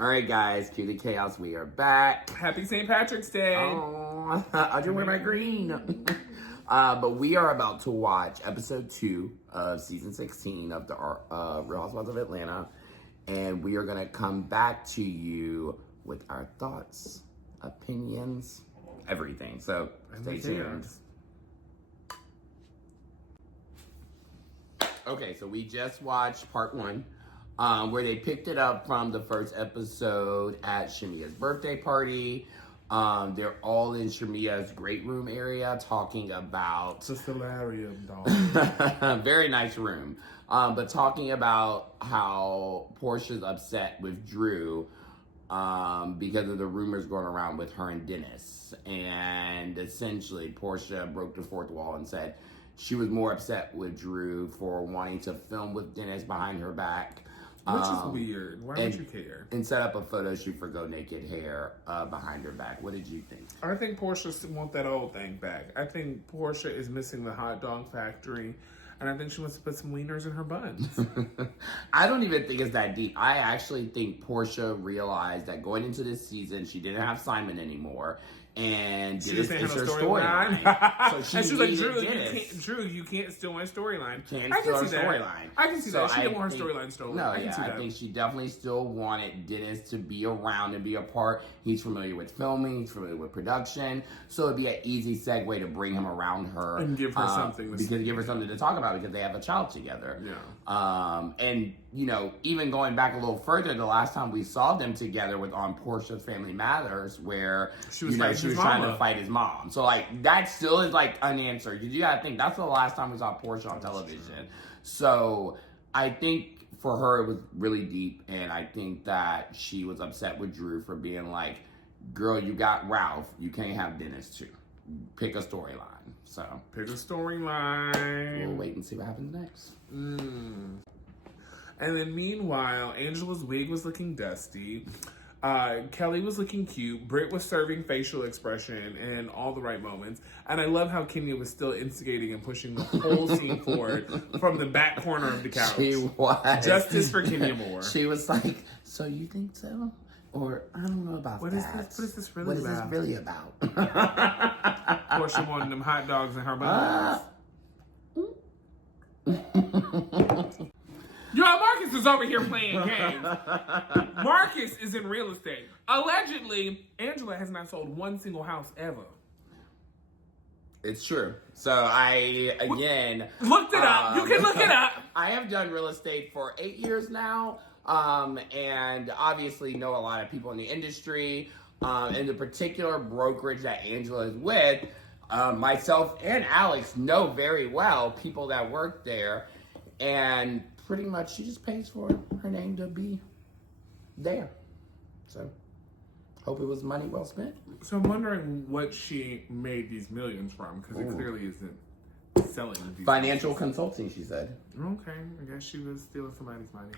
All right, guys, Cue the Chaos. We are back. Happy St. Patrick's Day. Oh, I just wear my green. But we are about to watch episode 2 of season 16 of the Real Housewives of Atlanta. And we are going to come back to you with our thoughts, opinions, everything. So stay tuned. Okay, so we just watched part 1. Where they picked it up from the first episode at Shamia's birthday party. They're all in Shamia's great room area talking about... The solarium, dog. Very nice room. But talking about how Portia's upset with Drew because of the rumors going around with her and Dennis. And essentially, Portia broke the fourth wall and said she was more upset with Drew for wanting to film with Dennis behind her back. Which is weird. Why would you care? And set up a photo shoot for Go Naked Hair behind her back. What did you think? I think Portia wants that old thing back. I think Portia is missing the hot dog factory. And I think she wants to put some wieners in her buns. I don't even think it's that deep. I actually think Portia realized that going into this season, she didn't have Simon anymore. And she this is her storyline. So she was like, Drew, you can't steal my storyline. I can see that. I can see that. She didn't want her storyline stolen. No, I think she definitely still wanted Dennis to be around and be a part. He's familiar with filming. He's familiar with production. So it'd be an easy segue to bring him around her. And give her something. Give her something to talk about because they have a child together. Yeah. And, you know, even going back a little further, the last time we saw them together was on Portia's Family Matters where she was trying to fight his mom. So, like, that still is, like, unanswered. You gotta think, that's the last time we saw Portia on television. So, I think for her it was really deep, and I think that she was upset with Drew for being like, girl, you got Ralph, you can't have Dennis too. Pick a storyline. So pick a storyline. We'll wait and see what happens next. And then meanwhile, Angela's wig was looking dusty. Kelly was looking cute. Britt was serving facial expression in all the right moments. And I love how Kenya was still instigating and pushing the whole scene forward from the back corner of the couch. She was. Justice for Kenya Moore. She was like, so you think so? Or, I don't know about what that. What is this really about? What is this really about? Portia wanted them hot dogs in her buns. Y'all, Marcus is over here playing games. Marcus is in real estate. Allegedly, Angela has not sold one single house ever. It's true. So I, again... Looked it up. You can look it up. I have done real estate for 8 years now. And obviously know a lot of people in the industry. And the particular brokerage that Angela is with, myself and Alex know very well people that work there. And pretty much she just pays for her name to be there. So, hope it was money well spent. So I'm wondering what she made these millions from, because it clearly isn't selling these financial consulting, she said. Okay, I guess she was stealing somebody's money.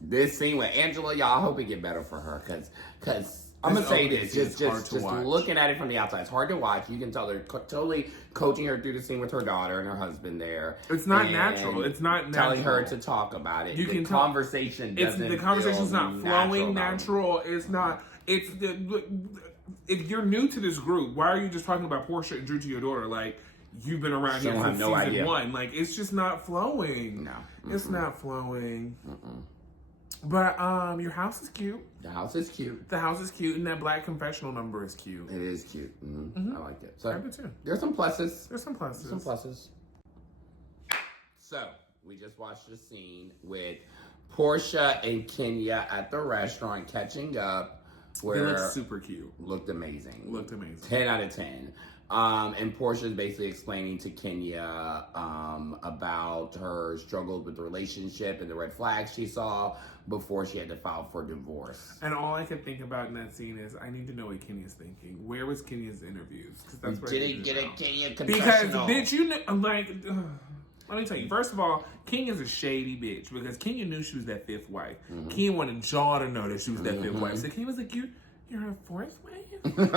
This scene with Angela, y'all, I hope it get better for her, because I'm gonna say this, just looking at it from the outside, it's hard to watch. You can tell they're totally coaching her through the scene with her daughter and her husband there. It's not natural. It's not natural. Telling her to talk about it. The conversation's not flowing natural. It's not. It's if you're new to this group, why are you just talking about Portia and Drew to your daughter? Like, you've been around here since season 1. Like, it's just not flowing. No. It's not flowing. But your house is cute. The house is cute. The house is cute, and that black confessional number is cute. It is cute. I like it. So I do too. There's some pluses. So we just watched the scene with Portia and Kenya at the restaurant catching up. Where they looked super cute. Looked amazing. 10 out of 10. And Portia's basically explaining to Kenya about her struggles with the relationship and the red flags she saw before she had to file for divorce. And all I could think about in that scene is, I need to know what Kenya's thinking. Where was Kenya's interviews? Because that's where didn't get a Kenya confessional. Because, bitch, you know, like, let me tell you. First of all, Kenya's a shady bitch because Kenya knew she was that fifth wife. Kenya wanted y'all to know that she was that fifth wife. So Kenya was like, You're a fourth wave? Girl,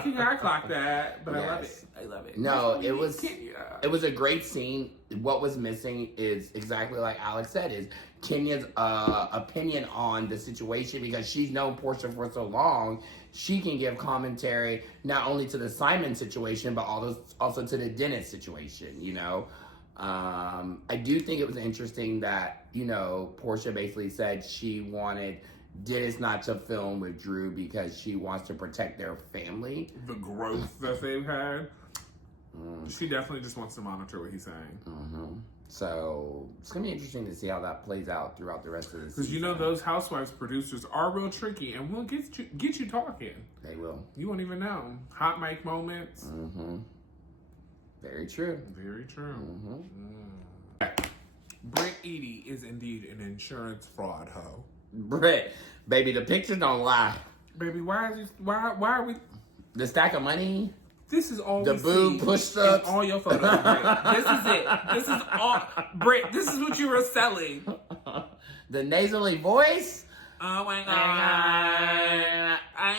can I clock that? But yes. I love it. No, it was a great scene. What was missing is exactly like Alex said, is Kenya's opinion on the situation, because she's known Portia for so long. She can give commentary not only to the Simon situation, but also to the Dennis situation, you know. I do think it was interesting that, you know, Portia basically said she wanted Dennis not to film with Drew because she wants to protect their family. The growth that they've had. She definitely just wants to monitor what he's saying. Mm-hmm. So it's going to be interesting to see how that plays out throughout the rest of the season. Because you know those Housewives producers are real tricky and will get you talking. They will. You won't even know. Hot mic moments. Mm-hmm. Very true. Very true. Mm-hmm. Britt Edie is indeed an insurance fraud hoe. Britt, baby, the pictures don't lie. Baby, why are we... The stack of money... This is all the boob push-ups. All your photos. This is it. This is all. Britt, this is what you were selling. The nasally voice. Oh my God. I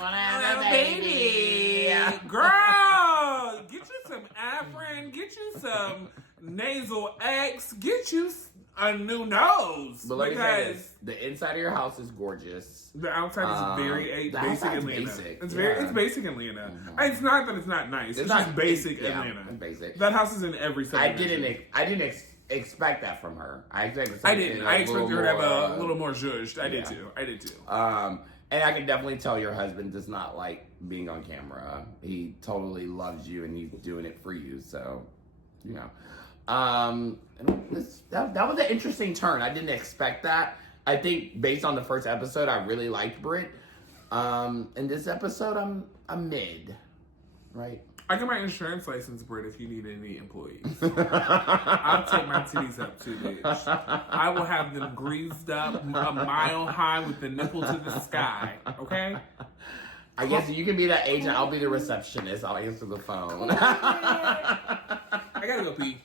wanna have a baby. Girl, get you some Afrin. Get you some Nasal X. Get you a new nose. But let me say this. The inside of your house is gorgeous. The outside is very basic Atlanta. Basic. It's basic Atlanta. Mm-hmm. It's not that it's not nice. It's just basic Atlanta. It's basic. That house is in every subdivision. I didn't expect that from her. I expected I expected her to have a little more zhuzhed. I did too. And I can definitely tell your husband does not like being on camera. He totally loves you and he's doing it for you. So, you know. That was an interesting turn. I didn't expect that. I think based on the first episode, I really liked Britt. In this episode, I'm mid, right? I got my insurance license, Britt, if you need any employees. I'll take my titties up too, bitch. I will have them greased up a mile high with the nipple to the sky, okay? I guess you can be that agent. I'll be the receptionist. I'll answer the phone. I gotta go pee.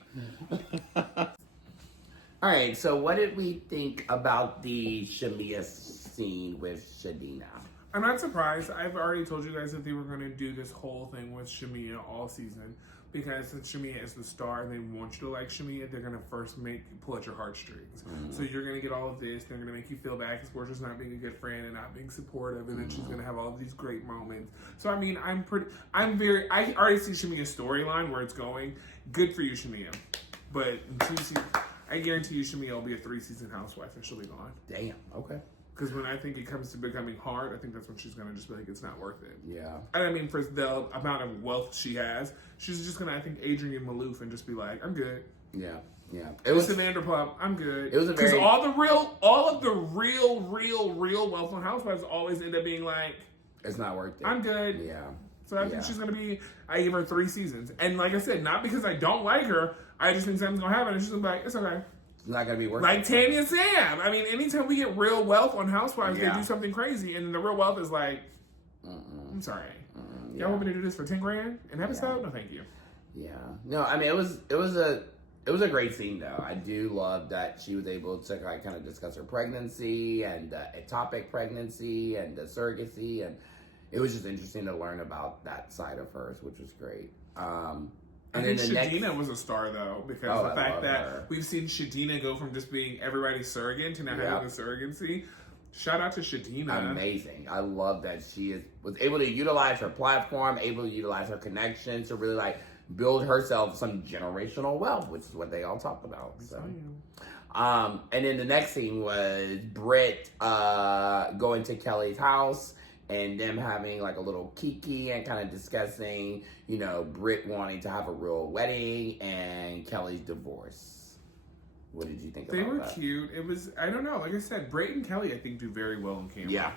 All right, so what did we think about the Shamia scene with Shadina? I'm not surprised. I've already told you guys that they were going to do this whole thing with Shamia all season, because since Shamia is the star and they want you to like Shamia, they're going to first pull at your heartstrings. Mm-hmm. So you're going to get all of this. They're going to make you feel bad because Portia's not being a good friend and not being supportive, and then she's going to have all of these great moments. So I mean, I already see Shamia's storyline where it's going. Good for you, Shamia. But I guarantee you Shamia will be a 3-season housewife and she'll be gone. Damn, okay. Because when I think it comes to becoming hard, I think that's when she's going to just be like, it's not worth it. Yeah. And I mean, for the amount of wealth she has, she's just going to, I think, Adrienne Maloof and just be like, I'm good. Yeah, yeah. It was Vanderpump, I'm good. It was a very... Because all of the real wealth on Housewives always end up being like, it's not worth it. I'm good. Yeah. So I think she's going to be, I give her 3 seasons. And like I said, not because I don't like her, I just think something's going to happen and she's going to be like, it's okay. It's not going to be worth like it. Tanya Sam. I mean, anytime we get real wealth on Housewives, they do something crazy. And the real wealth is like, I'm sorry. Y'all want me to do this for 10 grand an episode? Yeah. No, thank you. Yeah. No, I mean, it was a great scene, though. I do love that she was able to like kind of discuss her pregnancy and ectopic pregnancy and the surrogacy. And it was just interesting to learn about that side of hers, which was great. I think Shadina was a star, though, because the fact that we've seen Shadina go from just being everybody's surrogate to now having a surrogacy. Shout out to Shadina. Amazing. I love that she was able to utilize her platform, able to utilize her connections to really like build herself some generational wealth, which is what they all talk about. So. And then the next scene was Britt going to Kelly's house and them having like a little kiki and kind of discussing, you know, Britt wanting to have a real wedding and Kelly's divorce. What did you think about that? They were cute. It was, I don't know, like I said, Britt and Kelly I think do very well on camera. Yeah.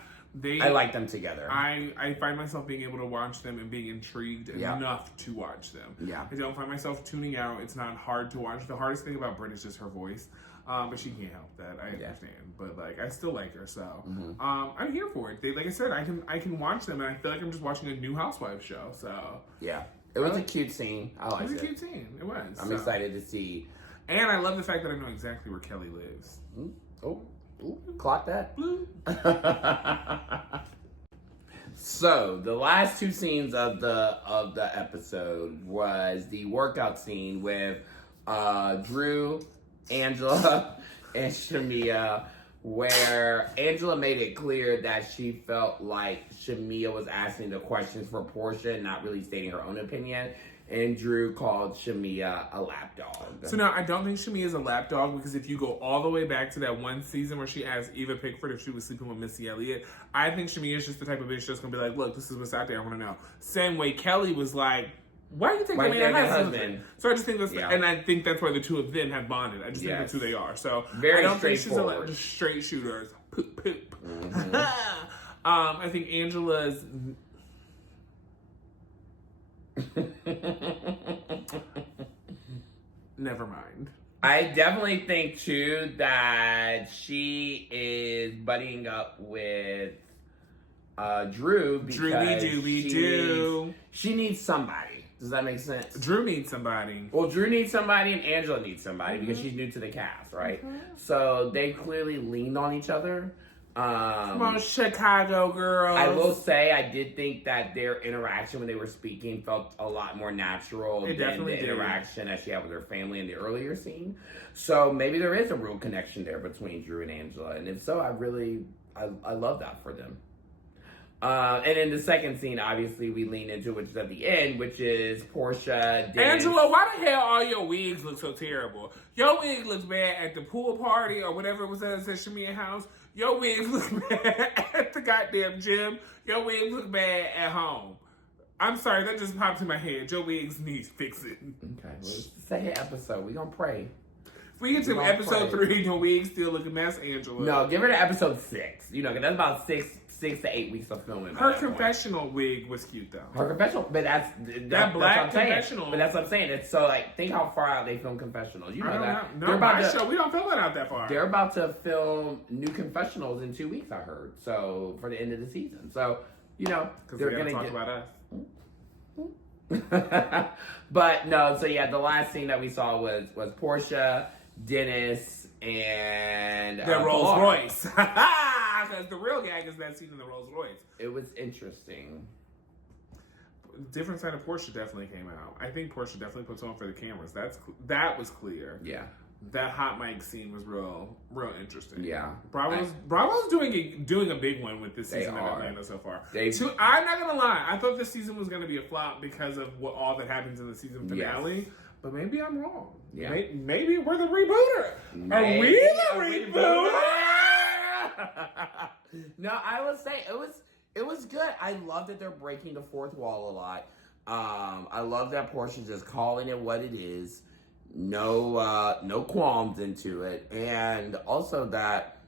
I like them together. I find myself being able to watch them and being intrigued enough to watch them. Yeah. I don't find myself tuning out. It's not hard to watch. The hardest thing about Britt is just her voice. But she can't help that. I understand. But like, I still like her. So I'm here for it. Like I said, I can watch them, and I feel like I'm just watching a new Housewives show. So yeah, it was a cute scene. I liked it. It was a cute scene. It was. I'm excited to see. And I love the fact that I know exactly where Kelly lives. Oh, Ooh, clock that. So the last two scenes of the episode was the workout scene with Drew, Angela, and Shamia, where Angela made it clear that she felt like Shamia was asking the questions for Portia and not really stating her own opinion. And Drew called Shamia a lapdog. So now, I don't think Shamia is a lapdog because if you go all the way back to that one season where she asked Eva Pickford if she was sleeping with Missy Elliott, I think Shamia is just the type of bitch that's going to be like, look, this is what's out there, I want to know. Same way Kelly was like, why do you think my husband? So I just think that's, and I think that's why the two of them have bonded. I just think that's who they are. So very I don't think she's straightforward. just straight shooters. Poop, poop. Mm-hmm. I think Angela's... Never mind. I definitely think too that she is buddying up with Drew because she needs somebody. Does that make sense? Drew needs somebody. Well, Drew needs somebody and Angela needs somebody because she's new to the cast, right? So they clearly leaned on each other. Come on, Chicago girls. I will say I did think that their interaction when they were speaking felt a lot more natural than the interaction that she had with her family in the earlier scene. So maybe there is a real connection there between Drew and Angela. And if so, I love that for them. And in the second scene, obviously, we lean into which is at the end, which is Portia. Angela, why the hell all your wigs look so terrible? Your wig looks bad at the pool party or whatever it was at Shamia house. Your wigs look bad at the goddamn gym. Your wigs look bad at home. I'm sorry, that just popped in my head. Your wigs need fixing. Okay, well, it's the second episode. We're going to pray. If we get to episode 3, your wigs still look a mess, Angela. No, give her to episode 6. You know, because that's about 6 to 8 weeks of filming. Her confessional wig was cute, though. Her confessional, but that's black confessional. But that's what I'm saying. It's so like, think how far out they film confessionals. You know that. No, my show, we don't film it out that far. They're about to film new confessionals in 2 weeks, I heard. So for the end of the season. So you know they're going to talk about us. But no, so yeah, the last scene that we saw was Portia, Dennis, and the Rolls Royce. Because the real gag is that scene in the Rolls Royce. It was interesting. Different side of Portia definitely came out. I think Portia definitely puts on for the cameras. That was clear. Yeah. That hot mic scene was real interesting. Yeah. Bravo's doing a big one with this season of Atlanta so far. I'm not gonna lie. I thought this season was gonna be a flop because of all that happens in the season finale. Yes. But maybe I'm wrong. Yeah. Maybe we're the rebooter. Are we the rebooter? No, I would say it was good. I love that they're breaking the fourth wall a lot. I love that Portia's just calling it what it is. No qualms into it, and also that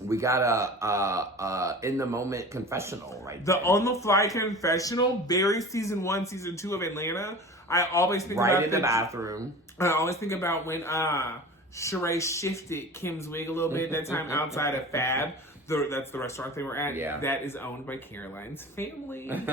we got a in the moment confessional right. The on the fly confessional, very season 1, season 2 of Atlanta. I always think right about in the bathroom. I always think about when Sheree shifted Kim's wig a little bit that time outside of Fab. That's the restaurant they were at. Yeah. That is owned by Caroline's family. And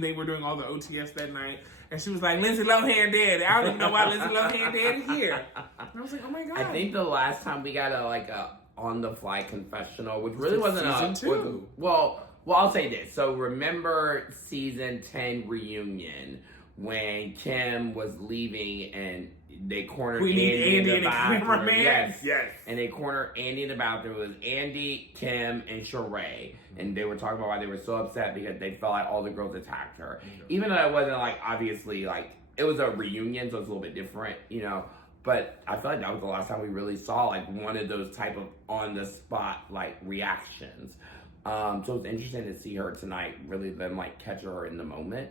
they were doing all the OTS that night. And she was like, Lindsay Lohan dead. I don't even know why Lindsay Lohan dead here. And I was like, oh my God. I think the last time we got a on the fly confessional, which really wasn't season 2. Well, I'll say this. So remember season 10 reunion when Kim was leaving and they cornered Andy in the bathroom. Yes. And they cornered Andy in the bathroom. It was Andy, Kim, and Sheree. And they were talking about why they were so upset because they felt like all the girls attacked her. Even though it wasn't obviously it was a reunion, so it's a little bit different, you know. But I feel like that was the last time we really saw one of those type of on the spot reactions. So it's interesting to see her tonight, really them catch her in the moment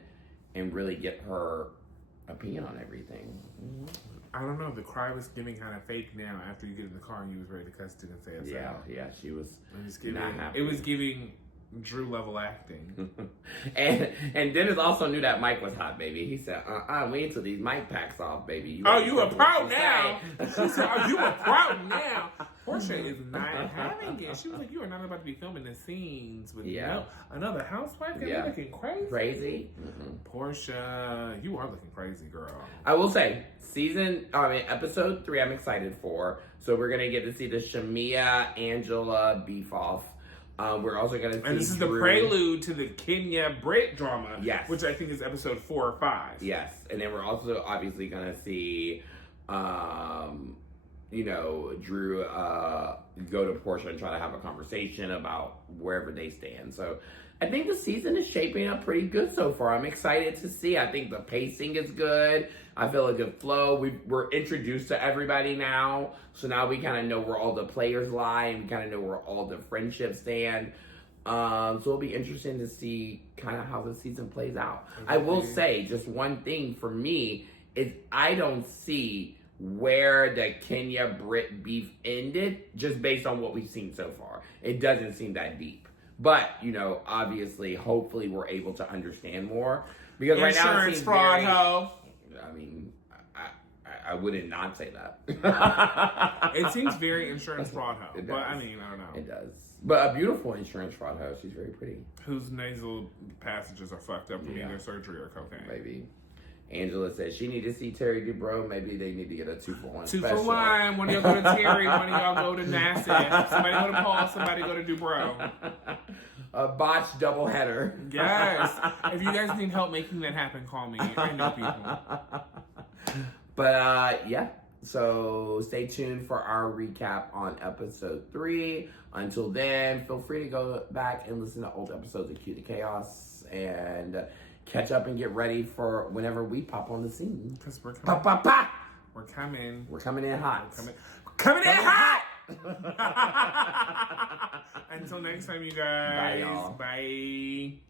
and really get her opinion on everything. Mm-hmm. I don't know. The cry was giving kind of fake now after you get in the car and you was ready to cuss it and say it. Yeah, she was it was giving, not happy. It was giving Drew level acting. and Dennis also knew that Mike was hot, baby. He said, wait until these mic packs off, baby. You a pro now. She said, you a pro now. Portia is not having it. She was like, you are not about to be filming the scenes with another housewife. You're looking crazy. Crazy? Mm-hmm. Portia, you are looking crazy, girl. I will say, episode 3 I'm excited for. So we're going to get to see the Shamia, Angela beef off. We're also going to see And this is Drew. the prelude to the Kenya Brit drama. Yes. Which I think is episode 4 or 5. Yes. And then we're also obviously going to see, Drew go to Portia and try to have a conversation about wherever they stand. So I think the season is shaping up pretty good so far. I'm excited to see. I think the pacing is good. I feel a good flow. We're introduced to everybody now. So now we kind of know where all the players lie and we kind of know where all the friendships stand. So it'll be interesting to see kind of how the season plays out. Okay. I will say just one thing for me is I don't see where the Kenya Brit beef ended just based on what we've seen so far. It doesn't seem that deep. But, obviously, hopefully we're able to understand more. Because right now it seems fraud, ho. I mean, I wouldn't not say that. It seems very insurance fraud ho. But, I don't know. It does. But a beautiful insurance fraud ho. She's very pretty. Whose nasal passages are fucked up from either surgery or cocaine. Maybe. Angela says she need to see Terry Dubrow. Maybe they need to get a 2-for-1 2 for 1. One of y'all go to Terry, one of y'all go to Nassif. Somebody go to Paul, somebody go to Dubrow. A botched doubleheader. Yes. If you guys need help making that happen, call me. I know people. But so stay tuned for our recap on episode 3. Until then, feel free to go back and listen to old episodes of Cue the Chaos and catch up and get ready for whenever we pop on the scene. Because we're coming. Pop, pop, pop. We're coming. We're coming in hot. Coming in hot! Until next time, you guys. Bye, y'all. Bye.